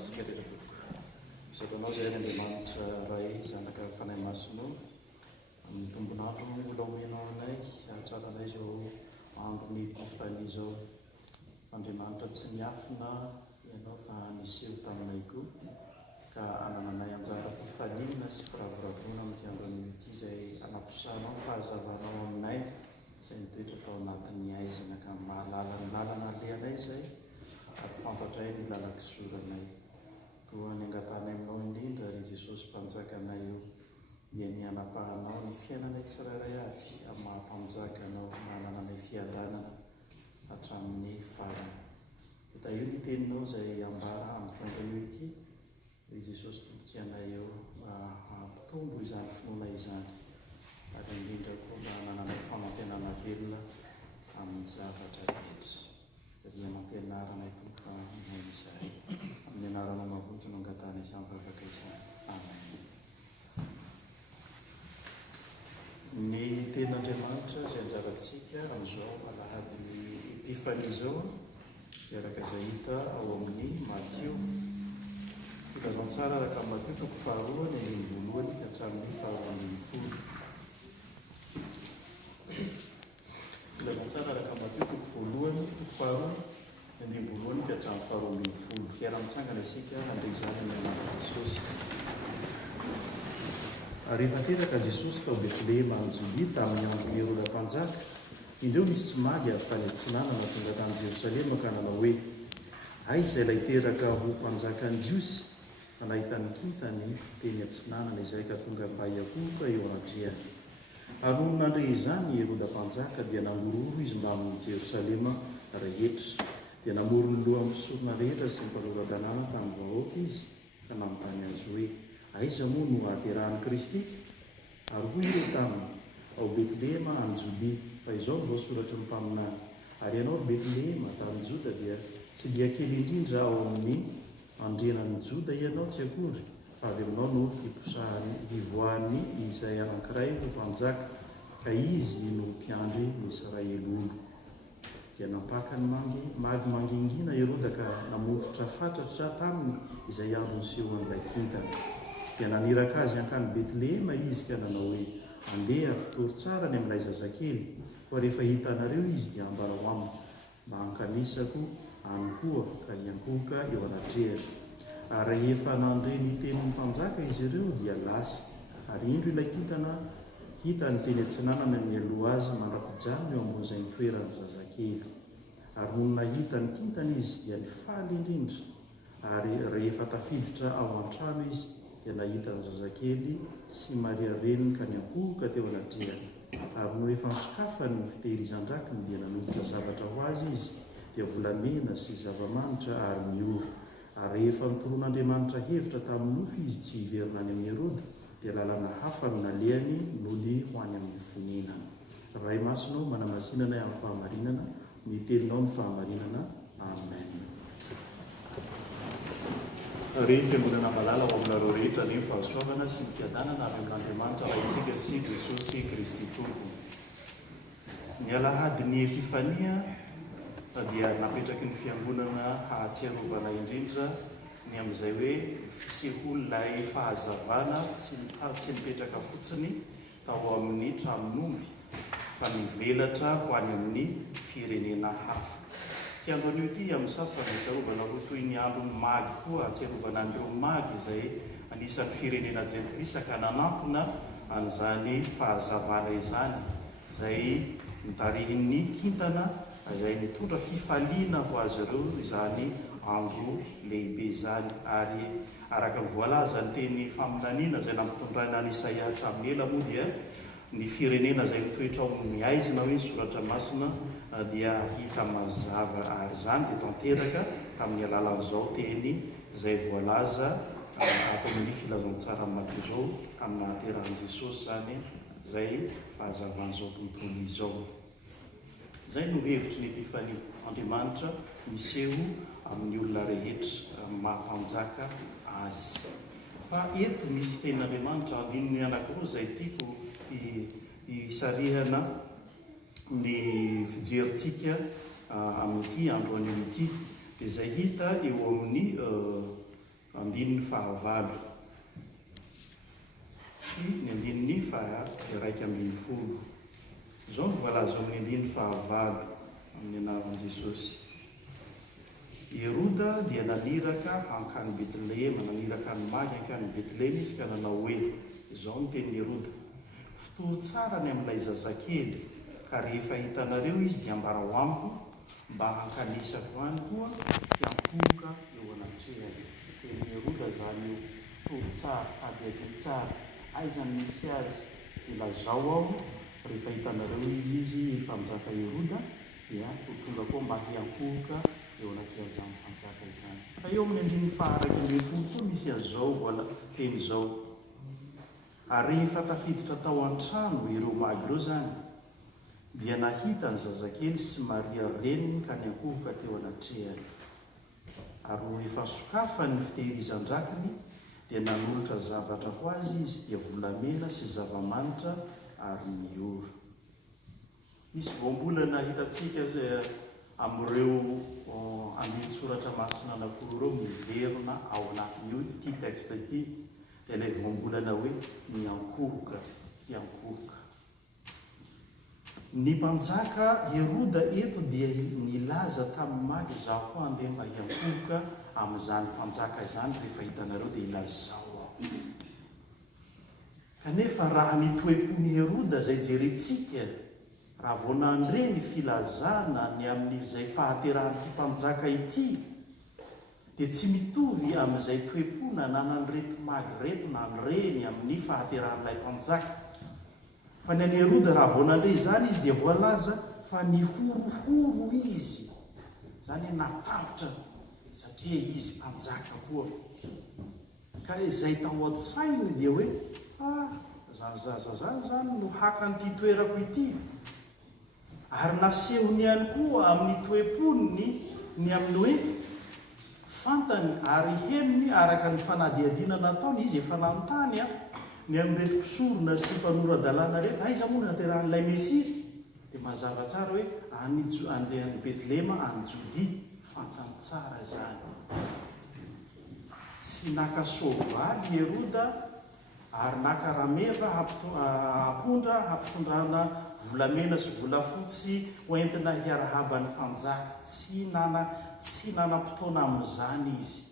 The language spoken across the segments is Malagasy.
sika rehetra isakanao zay Andriamanitra ray zanaka fanahy masonao amin'ny tombonandro mbola omenao anay ahatraranay zao andron'ny mpifania zao. Andriamanitra tsy miafina ianao fa niseho taminay koa ka anananay anjara fifaliana sy firavoravona amin'ity andron'io ity izay anaposahanao fahazavanao aminay izay mitoetra tao anatin'ny aizana ka mahalala ny lalana alehanay izay ary fantatray ny lalak'izoranay. Koa ny angatanay aminao indrindra ry Jesosy mpanjakanay io dia ny anapahanao ny fiainanay tsirairay avy amin'ny mahampanjakanao manananay fiadanana hatramin'ny farany. Dia io ny teninao izay ambara amin'ny andron'io ity ry Jesosy tompotsianay eo hampitombo izany finoana izany ary indrindra koa mba hanananay famantenana velona amin'ny zavatra rehetra. Dia mampianaranay tompo fa minay izay amin'ny anaranao mavontsy no angatana izany vavaka izany. Amen. Ny tenin'Andriamanitra izay anjarantsika amin'izao alahadin'ny epifania izao dia araka izay hita ao amin'ny Matio filazantsara araka Matio toko faharoa ny voalohany hatramin'ny faharoa ambin'ny folo. Filazantsara araka Matio toko voalohany toko faharoa ny voalohany ka hatramin'ny faharoa ambin'ny folo. Fiara-mitsangana isika handray izany ny anarana Jesosy. Rehefa teraka Jesosy tao Betlehema any Jolia tamin'ny andron'ny Heroda mpanjaka, indreo misy somaly ary fanatsinana tonga tamin'i Jerosalema ka nanao hoe: ay izay ilay teraka ho mpanjakan'ny Jiosy, fa nahita ny kintany teny antsinanana izay ka tonga mba hiakohoka eo an-drehany. Ary noho nandre izany Heroda mpanjaka dia nangororo izy mba amin'ny Jerosalema rehetra, dia namory ny loha misorona rehetra sy mparoran-danàna tamin'ny vahoaka izy ka nanontany azy hoe: aiza moa no hahaterahan'i Kristy? Ary hoy ireo taminy: ao Betlehema any Jolia, fa izao no voasoratra ny mpaminany. Ary ianao Betlehema tamin'ny Joda dia tsy dia kely indrindra ao amin'ny andrenan'ny Joda ianao tsy akory, fa avy aminao no hivoahan'ny izay anankiray ho mpanjaka, ka izy no mpiandry ny Israel'olo. Dia nampaka ny mangingina Heroda ka namototra fatratra taminy izay andro nisehoan'ilay kintana. Dia naniraka azy hankany Betlehema izy ka nanao hoe: andeha fitory tsara ny amin'ilay zazakely, fa rehefa hitanareo izy dia ambara ho aminy, mba hankanisako any koa ka hiankohoka eo anatrehany. Ary rehefa nandre ny tenin'ny mpanjaka izy ireo dia lasa, ary indro ilay kintana hita ny teny antsinanana mialoha azy mandrapijano eo ambon'izay toeran'ny zazakely. Ary noho nahita ny kintana izy dia nifaly indrindra, ary rehefa tafiditra ao an-trano izy dia nahita ny zazakely sy Maria reniny ka niankohoka teo anatrehany. Ary no rehefa nisokafany ny fitehirizan-drakiny dia nanolotra zavatra ho azy izy, dia volamena sy zava-manitra ary miora. Ary rehefa nitoron'Andriamanitra hevitra tamin'ny nofy izy tsy hiverina any amin'ny Heroda, dia lalana hafa no nalehany nody ho any amin'ny fonenana. Ray masonao manamasinana amin'ny fahamarinana, ny teninao ny fahamarinana. Amen. Rehefa fiangonana malala ao aminareo rehetra ny fahasoavana sy ny fiadanana avy amin'Andriamanitra raintsika sy Jesosy Kristy Tompo. Ny alahadin'ny epifania dia napetraky ny fiangonana hahatsiarovana indrindra ny amin'izay hoe fisehoan'ilay fahazavana tsy mipetraka fotsiny tao amin'ny tramon'omby fa mivelatra ho any amin'ny firenena hafa. Ty andron'io ity amin'ny sasany atsiarovana ho toy ny andron'ny magy koa, atsiarovana an'ireo magy izay anisan'ny firenena jentilisa ka nanantona an'izany fahazavana izany izay mitarihin'ny kintana izay nitondra fifaliana ho azy ireo izany andro lehibe izany. Ary araka ny voalaza ny teny faminaniana izay nampitondraina ny Isaia hatramin'ny ela moa dia ny firenena izay mitoetra ao amin'ny aizina hoe soratra masina dia hita mazava, ary izany dia tanteraka tamin'ny alalan'izao teny izay voalaza atao amin'ny filazantsara Matio izao amin'ny nahaterahan'i Jesosy zany izay fahazavan'izao tontolo izao. Izay no hevitry ny epifania. Andriamanitra miseho amin'ny olona rehetra mampanjaka azy. Fa eto misy tenin'Andriamanitra andininy anankiroa izay tiako hisarihana ny fijerintsika amin'ity andro anio ity, dia izay hita eo amin'ny andininy fahavalo tsy ny andininy fa iraika ambin'ny folo zao ny voalaza amin'ny andininy fahavalo amin'ny anaran'i Jesosy. Heroda dia naniraka hankany Betlehema, naniraka ny magy hankany Betlehema izy ka nanao hoe, izao ny tenin'i Heroda: fitory tsara ny amin'ilay zazakely, ka rehefa hitanareo izy dia ambara ho amiko mba hankanesako any koa hiampoloka eo anatrehany. Tenin'i Heroda zany io, fitory tsara, adeko tsara, aizany misy azy dia lazao aho rehefa hitanareo izy mpanjaka Heroda dia ho tonga koa mba hiampoloka eo anatrehazany mpanjaka izany. Fa eo amin'ny andininy faha-raika ambin'ny folo koa misy an'izao vola teny izao: ary rehefa tafiditra tao an-trano ireo magy ireo zany dia nahita ny zazakely sy Maria reniny ka niankohoka teo anatrehany. Ary no efa sokafany ny fitehirizan-drakiny dia nanolotra zavatra ho azy izy dia volamena sy zava-manitra ary miora. Misy voambolana hitantsika amin'ireo andin-tsoratra masina anankiroa miverina ao anatin'io ity texte ity, dia ilay voambolana hoe miankohoka, hiankohoka. Ny mpanjaka Heroda eto dia nilaza tamin'ny magy, zaho koa andeha mba hiankohoka amin'izany mpanjaka izany, rehefa hitanareo dia ilazao aho. Kanefa raha ny toe-pon'i Heroda izay jerentsika, raha vao nandre ny filazana ny amin'izay fahaterahan'ity mpanjaka ity, dia tsy mitovy amin'izay toe-pona nanan'ireto magy reto nandreny amin'ny fahaterahan'ilay mpanjaka. Fa ny an'i Heroda raha vao nandre izany izy dia voalaza fa nihorohoro izy, izany natavitra satria izy mpanjaka koa. Ka izay tao an-tsainy dia hoe zany zaza zany no haka an'ity toerako ity. Ary nasehony ihany koa amin'ny toe-poniny ny amin'ny hoe fantany ary henony araka ny fanadihadiana nataony, izy efa nanontany ny amin'reto mpisorona sy mpanorandalàna reto, aiza moa naterahan'ilay Mesia? Dia mazava tsara hoe andeha any Betlehema, any Jodia, fantany tsara zany. Tsy naka soavaly Heroda ary naka rameva hampitondrana volamena sy volafotsy hoentina hiarahabany mpanjaka. Tsy nanam-potoana amin'izany izy.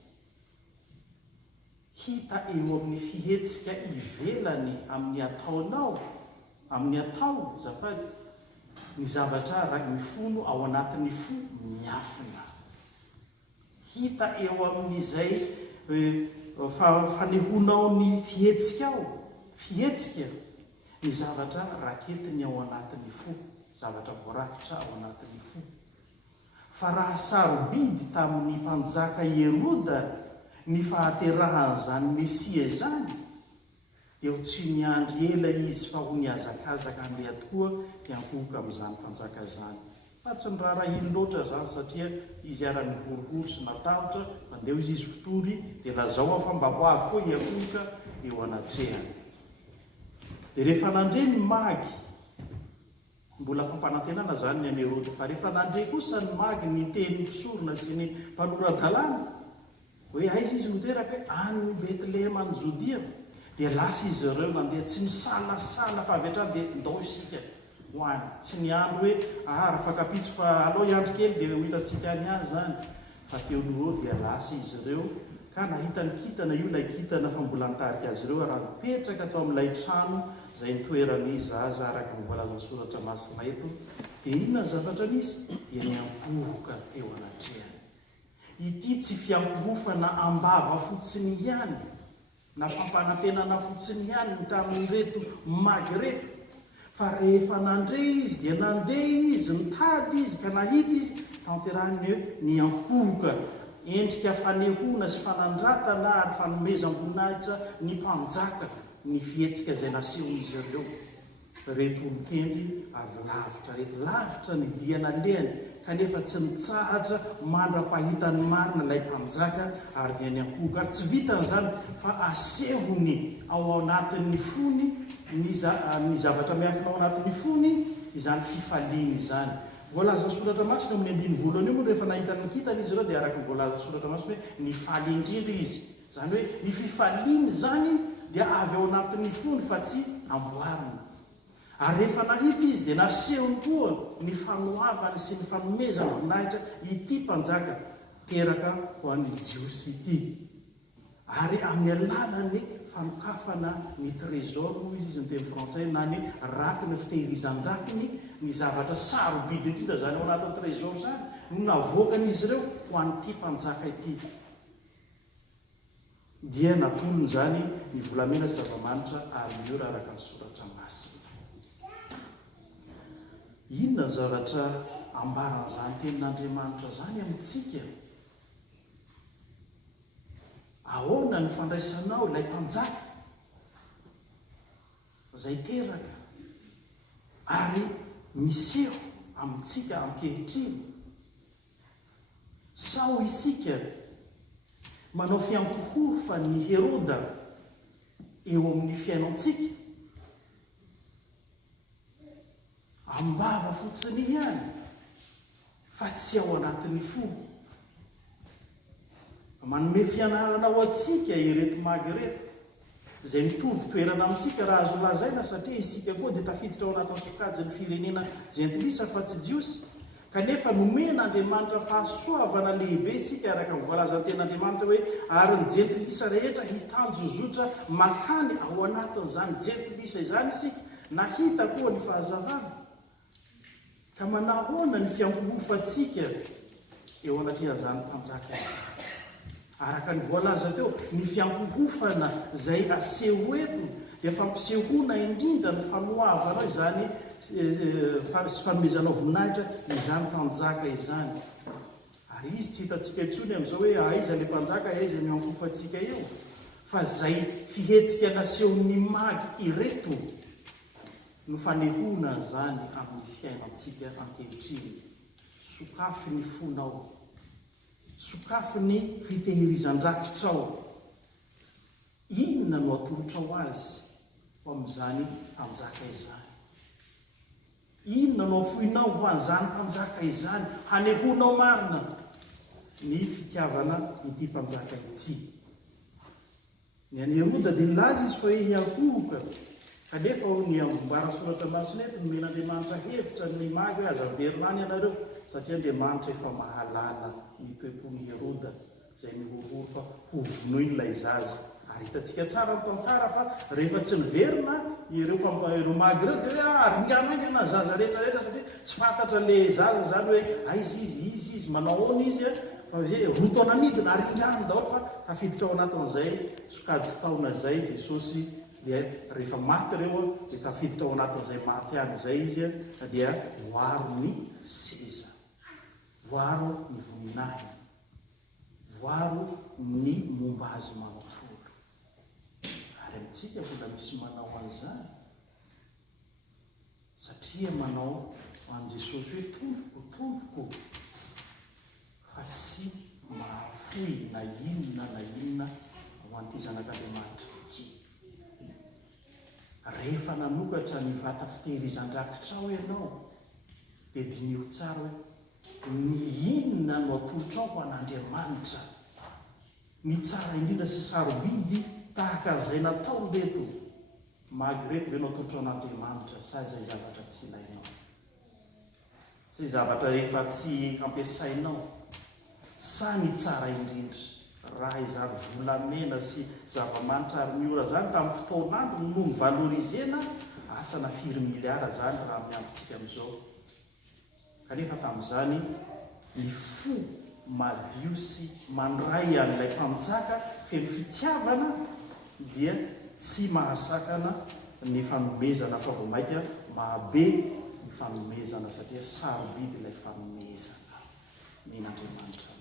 Hita eo amin'ny fihetsika ivelany amin'ny ataonao, amin'ny atao zafady, ny zavatra raha mifono ao anatin'ny fo miafina. Hita eo amin'izay fanehonao ny fihetsika ao, fihetsika ny zavatra raketiny ao anatin'ny fo, zavatra voarakitra ao anatin'ny fo. Fa raha sarobidy tamin'ny mpanjaka Heroda ny fahaterahan'izany Mesia zany, eo tsy niandry ela izy fa ho niazakazaka andeha tokoa hiankohoka amin'izany mpanjaka zany. Fa tsy ny raharahiany loatra zany satria izy ara-ny horohoro sy natavitra, mandeo izy fitory dia lazao aho fa mba ho avy koa hiankohoka eo anatrehany. Dia rehefa nandre ny magy, mbola fampanantenana zany ny an'i Heroda, fa rehefa nandre kosa ny magy ny teny mpisorona sy ny mpanoran-dalàna hoe aiza izy noteraka hoe any Betlehema any Jodia, dia lasa izy ireo nandeha tsy misanasana fa avy hatrany dia ndao isika ho any. Tsy niandro hoe raha fakapitso fa alao iandro kely dia ho hitantsika any azy zany, fa teo aloha dia lasa izy ireo ka nahita ny kitana io, ilay kitana fa mbola nitarika azy ireo raha nipetraka tao amin'ilay trano izay nitoerany zaza araka ny voalazan'ny soratra masina eto. Dia inona ny zavatra nisy? Dia niankohoka teo anatrehany. Ity tsy fiankohofana ambava fotsiny ihany, na fampanantenana fotsiny ihany ny tamin'ireto magy reto, fa rehefa nandre izy dia nandeha izy, nitady izy ka nahita izy, tanterahany hoe niankohoka, endrika fanehoana sy fanandratana ary fanomezam-boninahitra ny mpanjaka ny fihetsika izay nasehon'izy ireo. Reto olon-kendry avy lavitra, reto lavitra ny diana lehany, kanefa tsy nitsahatra mandra-pahitany marina ilay mpanjaka ary dia niankohoka. Ary tsy vitan'izany fa asehony ao anatin'ny fony ny zavatra miafina ao anatin'ny fony izany fifaliana izany. Voalaza soratra masina amin'ny 10 volana io moa rehefa nahita ny kitana izy ireo dia araka ny voalaza soratra masina hoe nifaly indrindra izy. zany hoe ny fifaliny zany dia avy ao anatin'ny fony fa tsy amboarina. Ary rehefa nahita izy dia nasehony koa ny fanoavany sy ny fanomezany voninahitra ity mpanjaka teraka ho an'ny jiosy ity. Ary amin'ny alalany fanokafana ny trésor moa izy ny teny frantsay na ny raky ny fitehirizan-drakiny ny zavatra sarobidy indrindra zany ao anatin'ny trésor zany no navoakan'izy ireo ho an'ity mpanjaka ity. Dia natolony zany ny volamena sy zava-manitra ary eo raha araka ny soratra masina. Inona ny zavatra ambaran'izany tenin'Andriamanitra zany amintsika? Ahoana ny fandraisanao ilay mpanjaka izay teraka ary miseho amintsika ankehitriny? Sao isika manao fiankohoro fa ny Heroda eo amin'ny fiainantsika? Ambava fotsiny ihany fa tsy ao anatin'ny fo. Manome fianarana ao atsika ireto magy reto izay mitovy toerana amintsika raha azo lazaina, satria isika koa dia tafiditra ao anatin'ny sokajin'ny firenena jentilisa fa tsy jiosy. Kanefa nomen'Andriamanitra fahasoavana lehibe isika araka ny voalazan'ny ten'Andriamanitra hoe ary ny jentilisa rehetra hitanjozotra makany ao anatin'izany jentilisa izany isika, nahita koa ny fahazavana. Ka manahoana ny fiankohofantsika eo anatrehan'izany mpanjaka izany? Araka ny voalaza teo, ny fiankohofana izay aseho eto dia fampisehoana indrindra ny fanoavana izany sy fanomezana voninahitra izany mpanjaka izany. Ary izy tsy hitantsika intsony amin'izao hoe aiza ilay mpanjaka, aiza ny ankofantsika eo, fa izay fihetsika nasehon'ny magy ireto no fanehoana zany amin'ny fiainantsika ankehitriny. Sokafy ny fonao, sokafy ny fitehirizan-drakitrao. Inona no atolotra ho azy ho amin'izany mpanjaka izany? Inona no afoinao ho an'izany mpanjaka izany hanehoanao marina ny fitiavana ity mpanjaka ity? Ny an'i Heroda dia nilaza izy fa hoe hiankohoka, kanefa ny ambara soratra masina eto nomen'Andriamanitra hevitra ny magy aza verina any ianareo, satria Andriamanitra efa mahalala ny toe-pon'i Heroda izay mihorohoro fa ho vonoiny ilay zaza. Ary hitantsika tsara ny tantara fa rehefa tsy niverina ireo magy ireo dia hoe aringana na zaza rehetrarehetra, satria tsy fantatra le zaza zany hoe izy manao ahoana izy fa hoe roa taona midina aringana daholo, fa tafiditra ao anatin'izay sokajy tsy taona izay Jesosy. Dia rehefa maty ireo dia tafiditra ao anatin'izay maty any izay izy dia voaro ny seza, voaro ny voninahiny, voaro ny momba azy manontolo. Ary amintsika mbola misy manao an'izany, satria manao an' Jesosy hoe tompoko, fa tsy mahafoy na inona ho an'ity zanak'Andriamanitra ity. Rehefa nanokatra ny vata fitehirizan-drakitrao ianao dia dinio tsara hoe ny inona no atolotrao ho an'Andriamanitra, ny tsara indrindra sy sarobidy tahaka an'izay nataony reto magy reto ve no atolotrao an'Andriamanitra, sa izay zavatra tsy ilainao, sa zavatra efa tsy ampiasainao, sa ny tsara indrindra raha izany volamena sy zava-manitra ary miora zany tamin'ny fotoanandro no mivalorizena asana 4 miliara zany raha miampitsika amin'izao. Kanefa tamin'izany ny fo madio sy mandray an'ilay mpanjaka feno fitiavana dia tsy mahasakana ny fanomezana fa vao maika mahabe ny fanomezana, satria sarobidy ilay fanomezana nen'Andriamanitra.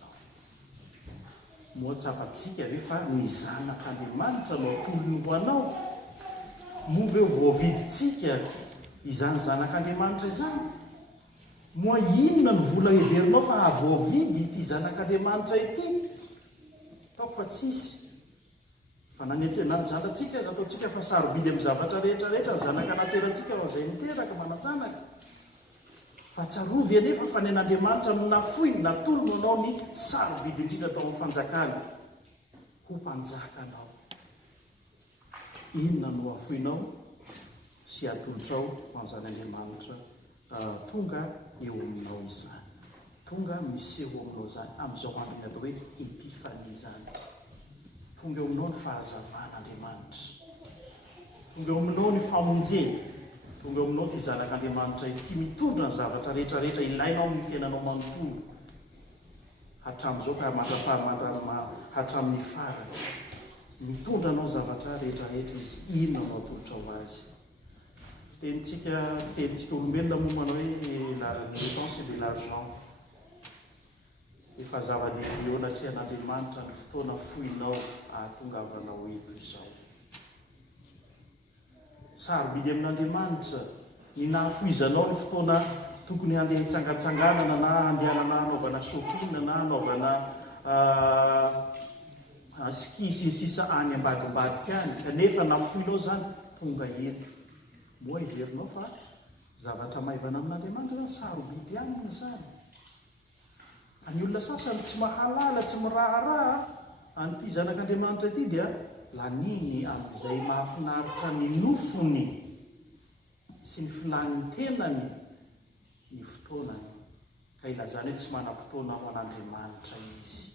Moa tsapatsika rehefa ny zanak'Andriamanitra no atolony ho anao, moa ve voaviditsika izany zanak'Andriamanitra izany? Moa inona ny vola heverinao fa avoavidy ity zanak'Andriamanitra ity? Taoko fa tsisy. Fa nanjanantsika aza ataontsika fa sarobidy amin'ny zavatra rehetrarehetra ny zanaka naterantsika ho izay niteraka manatsanaka. Fa tsarovy anefa fa ny an'Andriamanitra nafoy natolo no anao ny sarobidy indrindra tao amin'ny fanjakany. ho mpanjaka anao. Inona no afoinao sy atolotrao ho an'izan'Andriamanitra tonga eo aminao izany, tonga miseho aminao zany amin'izao andro ny atao hoe epifania zany. Tonga eo aminao ny fahazavan'Andriamanitra, tonga eo aminao ny famonjena, tonga eo aminao ty zanak'Andriamanitra ity mitondra ny zavatra rehetrarehetra ilainao amin'ny fiainanao manontolo hatramin'izao ka hatramin'ny farany. Mitondra anao zavatra rehetrarehetra izy, inona no atolotra ho azy. Fitenitsika olombelona moa manao hoe le temps c'est de l'argent. Efa zava-dehibe eo anatrehany Andriamanitra ny fotoana foinao ahatongavanao eto izao. Sarobidy amin'Andriamanitra ny nahafoizanao ny fotoana tokony handeha hitsangatsanganana na handehanana hanaovana shopping na hanaovana ski sisa any ambadimbadika any, kanefa nafoinao zany tonga eto. Moa iverinao fa zavatra maivana amin'Andriamanitra zany sarobidy aminy zany. Fa ny olona sasany tsy mahalala, tsy miraharaha an'ity zanak'Andriamanitra ity dia laniny amin'izay mahafinaritra ny nofony sy ny filan'ny tenany ny fotoanany, ka ilazany hoe tsy manam-potoana ho an'Andriamanitra izy,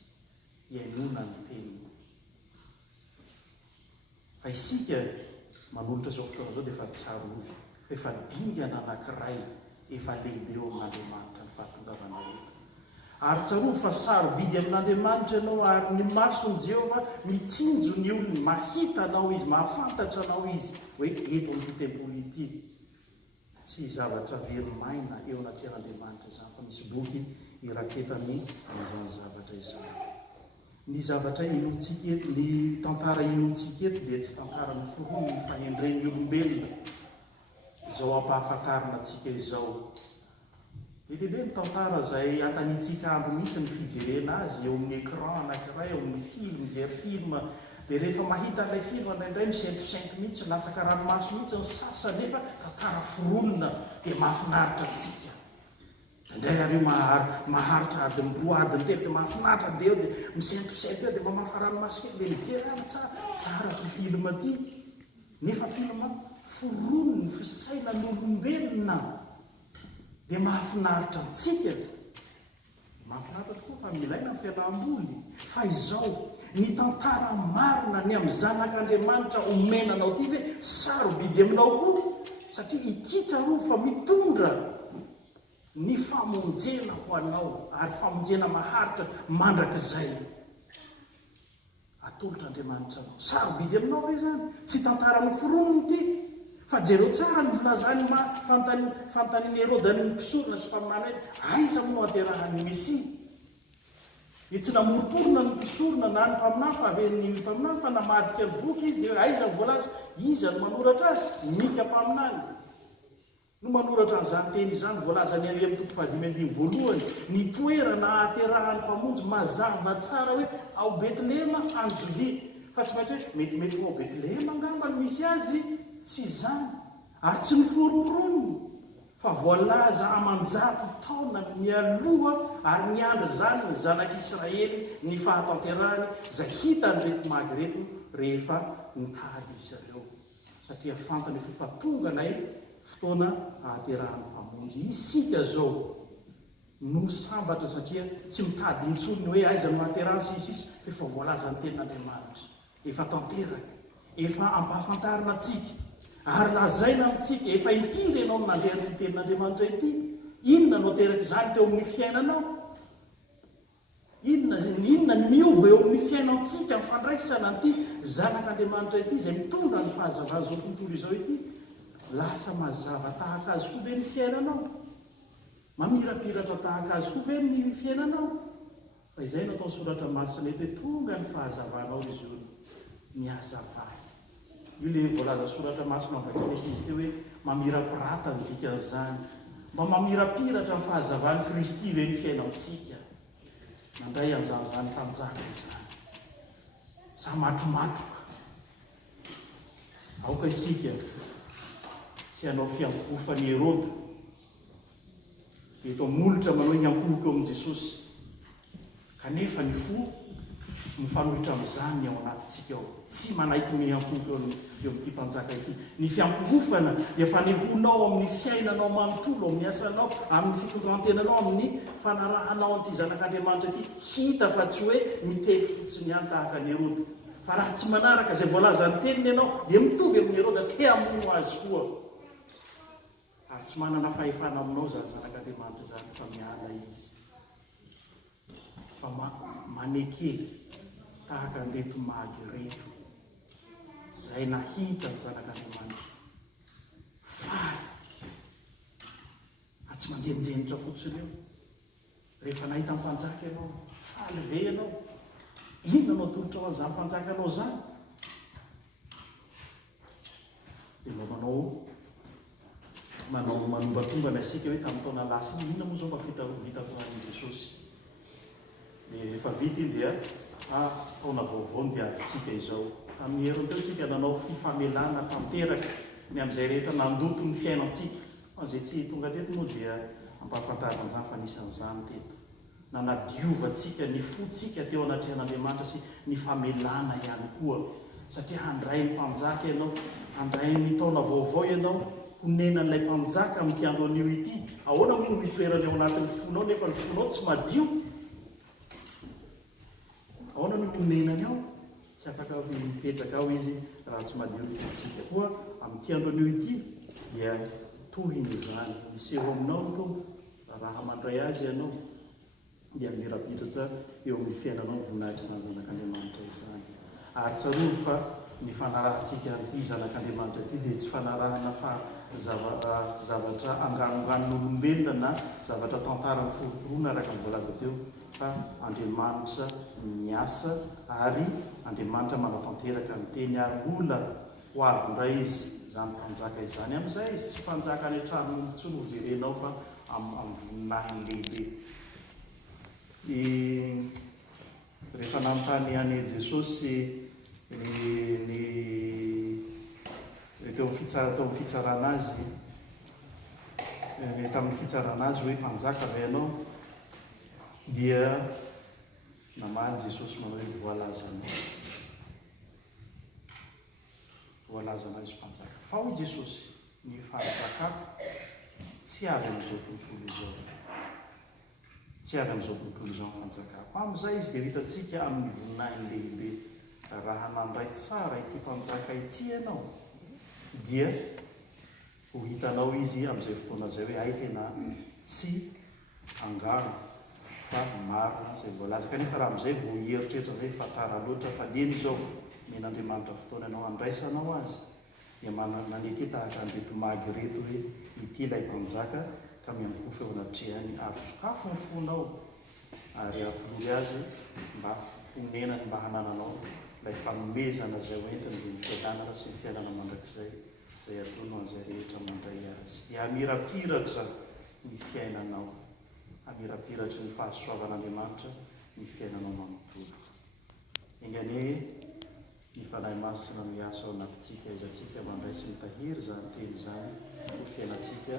iainona ny teniny. Fa isika manolotra izao fotoana izao dia efa tsarovy, efa dingana anankiray efa lehibe eo amin'Andriamanitra ny fahatongavana eto. Ary tsarovy fa sarobidy amin'Andriamanitra ianao, ary ny mason'i Jehovah mitsinjo ny olony, mahita anao izy, mahafantatra anao izy hoe eto amin'ity tempoly ity. Tsy zavatra verimaina eo anatreh'Andriamanitra izany, fa misy boky iraketany amin'izany zavatra izany. Ny zavatra inotsika eto, ny tantara inotsika eto dia tsy tantara ny forono ny fahendren'ny olombelona izao ampahafantarina antsika izao. Lehibe ny tantara izay antanitsika andro mihitsy ny fijerena azy eo amin'ny écran anankiray, eo amin'ny film, mijery film, dia rehefa mahita ilay film indraindray misaintosainto mihitsy, latsaka ranomaso mihitsy ny sasany, nefa tantara foronona dia mahafinaritra antsika. Indray ary maharitra adiny roa adiny telo dia mahafinaritra, dia eo dia misaintosainto eo dia mamafa ranomaso kely dia mijery tsara ty film ty. Nefa film foronony fisainan'olombelona dia mahafinaritra antsika. Mahafinaritra tokoa fa milaina ny fialam-boly. Fa izao ny tantara marina ny amin'ny zanak'Andriamanitra omenanao ty hoe sarobidy aminao koa, satria ity tsaroa fa mitondra ny famonjena ho anao, ary famonjena maharitra mandrakizay. Atolotra Andriamanitra anao, sarobidy aminao ve zany? Tsy tantara ny foronony ty, fa jereo tsara ny filazany fanontaniany Herodany ny mpisorona sy mpaminana hoe aiza moa aterahan'ny Mesia. Dia tsy namoroporona ny mpisorona na ny mpaminana fa aven'ny mpaminana, fa namadika ny boky izy dia aiza ny voalaza, iza no manoratra azy, mika mpaminany no manoratra an'izany teny izany, voalaza ny ary amin'ny toko 5:1 ny toerana aterahan'ny mpamonjy mazava tsara hoe ao Betlehema any Jodia. Fa tsy maintsy hoe metimety ho ao Betlehema angamba no misy azy, tsy izany, ary tsy niforoporoniny, fa voalaza amanjato taona mialoha, ary niandry zany ny zanak'Israely ny fahatanterahany izay hitany reto magy reto rehefa nitady izy ireo, satria fantany fa tonga nay fotoana ahaterahan'ny mpamonjy. Isika zao no sambatra satria tsy mitady intsony hoe aiza no ahaterahany sisisy, efa voalaza ny tenin'Andriamanitra, efa tanteraka, efa ampahafantarina atsika, ary lazaina amintsika, efa impiry ianao no nandeha ny tenin'Andriamanitra ity. Inona no teraka izany teo amin'ny fiainanao? Inona ny miova eo amin'ny fiainantsika mifandraisana an'ity zanak'Andriamanitra ity izay mitondra ny fahazavana izao tontolo izao ity? Lasa mazava tahaka azy koa ve ny fiainanao? Mamirapiratra tahaka azy koa ve ny fiainanao? Fa izay no atao soratra masina eto hoe tonga ny fahazavanao izy io ny hazavana. Io le voalaza soratra masina vakiny izy teo hoe mamirapirata ny dikan'izany, mba mamirapiratra ny fahazavan'i Kristy ve ny fiainantsika. Mandray an'izany tanjaka izany, sa matromatroka. Aoka isika tsy hanao fiankofan'ny Herode, eto molotra manao hiankohoko eo amin'i Jesosy, kanefa ny fo mifanohitra amin'izany ao anatintsika ao tsy manaiky miampoko eo amin'ity mpanjaka ity. Ny fiampokofana dia fanehonao amin'ny fiainanao manontolo, amin'ny asanao, amin'ny fitondrantenanao, amin'ny fanarahanao an'ity zanak'Andriamanitra ity. Hita fa tsy hoe miteny fotsiny ihany tahaka ny Herody, fa raha tsy manaraka izay voalaza ny teniny ianao dia mitovy amin'ny Herody, te hamono azy koa. Ary tsy manana fahefana aminao zany zanak'Andriamanitra zany, fa miala izy, fa manekely tahaka an'ireto magy reto izay nahita ny zanak'Andriamanitra. Faly fa tsy manjenijenitra fotsiny eo. Rehefa nahita mpanjaka ianao, faly ve ianao? Inona no atolotra ho an'izany mpanjaka anao zany? Dia mba manao manombatongana isika hoe tamin'ny taona lasa iny, inona moa zao vita ho an'i Jesosy? Dia efa vita iny dia taona vaovao dia avintsika izao. Tamin'ny heriny teo tsika nanao fifamelana tanteraka ny amin'izay rehetra nandoto ny fiainantsika. Izay tsy tonga teto moa dia ampahafantarana izany fa nisan'izany teto. Nanadiovantsika ny fotsika teo anatrehan'Andriamanitra sy ny famelana ihany koa. Satria handray ny mpanjaka ianao, handray ny taona vaovao ianao, honenan'ilay mpanjaka amin'ity andro anio ity. Ahoana moa no hitoerany ao anatin'ny fonao nefa ny fonao tsy madio? Ahoana no honenany ao? Tsy afaka mipetraka ao izy raha tsy madio ny fontsika. Koa amin'ity andro anio ity dia tohiny izany. Miseho aminao ny Tompo, raha mandray azy ianao dia mirapitratra eo amin'ny fiainanao ny voninahitra izany zanak'Andriamanitra izany. Ary tsaroa fa ny fanarahantsika ity zanak'Andriamanitra ity dia tsy fanarahana fa zavatra anganongan'olombelona na zavatra tantara miforotorona araka mivolaza teo, fa Andriamanitra miasa ary Andriamanitra manatanteraka ny teny, ary mbola ho avy indray izy izany mpanjaka izany. Amin'izay izy tsy mpanjaka any an-trano intsony ho jerenao fa amin'ny voninahiny lehibe. Rehefa nanontany any Jesosy teo amin'ny fitsarana azy, tamin'ny fitsarana azy hoe mpanjaka va ianao, dia namaly Jesosy manao hoe voalazana izy mpanjaka. Fa hoy Jesosy, ny fanjakako tsy avy amin'izao tontolo izao, tsy avy amin'izao tontolo izao ny fanjakako. Amin'izay izy dia hitantsika amin'ny voninahiny lehibe. Raha nandray tsara ity mpanjaka ity ianao, dia ho hitanao izy amin'izay fotoana izay hoe ay tena tsy angano fa marina izay voalaza. Kanefa raha amin'izay vao hieritreritra hoe fa tara loatra, fa leny izao men'Andriamanitra fotoana ianao handraisanao azy, dia naneky tahaka an'ireto magy reto hoe ity ilay mpanjaka ka miamboko eo anatrehany ary sokafo ny fonao ary atolory azy mba honenany mba hanananao ilay fanomezana izay hoentiny dia ny fiadanana sy ny fiainana mandrakizay izay ataonao an'izay rehetra mandray azy. Dia hamirapiratra ny fiainanao, hamirapiratra ny fahasoavan'Andriamanitra ny fiainanao manontolo. Engane ny fanahy masina miasa ao anatintsika izantsika mandray sy mitahiry izany teny izany ho fiainantsika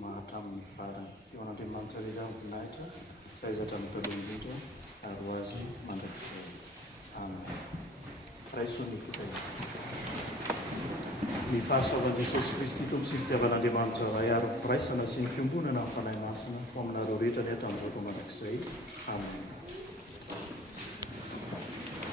mahatramin'ny farany. Eo an'Andriamanitra rehetra amin'ny voninahitra izay zatra mitolo indrindra ary ho azy mandrakizay. Amen. Raiso ny fitahirana. Ny fahasoavan'i Jesosy Kristy Tompo sy ny fitiavan'Andriamanitra ray ary ny firaisana sy ny fiombonana amin'ny fanahy masina ho aminareo rehetra ny hatramin'izao mandrakizay. Amen.